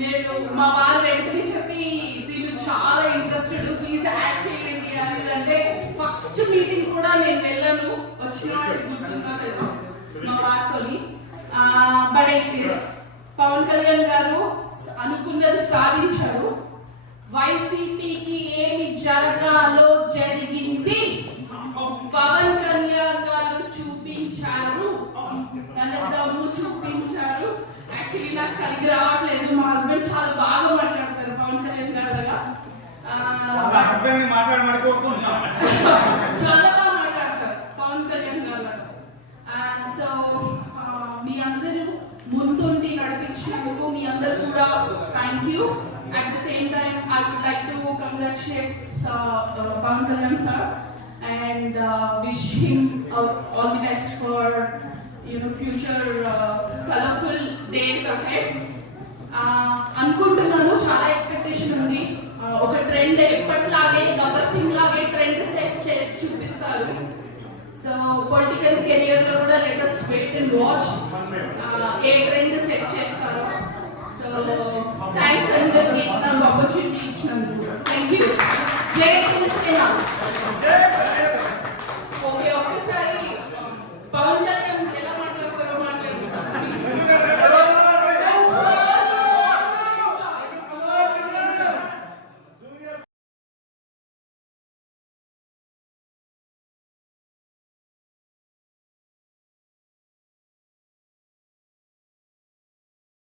నేను మా వారు వెంటనే చెప్పి దీన్ని చాలా ఇంట్రెస్టెడ్, ప్లీజ్ యాడ్ చేయండి అని. అంటే ఫస్ట్ మీటింగ్ కూడా నేను వెళ్ళను, వచ్చిన గుర్తుందా లేదా మా వారితోని. బట్ ఎస్ పవన్ కళ్యాణ్ గారు అనుకున్నది సాధించారు. వైసీపీకి ఏమి జరగాలో జరిగింది, పవన్ కళ్యాణ్ గారు చూపించారు, తన దమ్ము చూపించారు. యాక్చువల్లీ నాకు సరిగ్గా రావట్లేదు, మా హస్బెండ్ చాలా బాగా మాట్లాడతారు పవన్ కళ్యాణ్ గారు లాగా. చాలా బాగా మాట్లాడతారు పవన్ కళ్యాణ్ గారు లాగా. సో మీ అందరూ ముందుండి నడిపించినందుకు మీ అందరు కూడా thank you. At the same time I would like to congratulate Pawan Kalyan sir and wish him all the best for future colorful days ahead. అనుకుంటున్నాను చాలా ఎక్స్పెక్టేషన్ ఉంది. ఒక ట్రెండ్ ఎప్పట్లాగే గబ్బర్ సింగ్ లాగే ట్రెండ్ సెట్ చేసి చూపిస్తారు. సో పొలిటికల్ కెరియర్ లో కూడా let us wait and watch A trend set చేస్తారు. సో థ్యాంక్స్ అందరికి నాకు ఆపర్చునిటీ ఇచ్చినందుకు. Thank you. జై హింద్.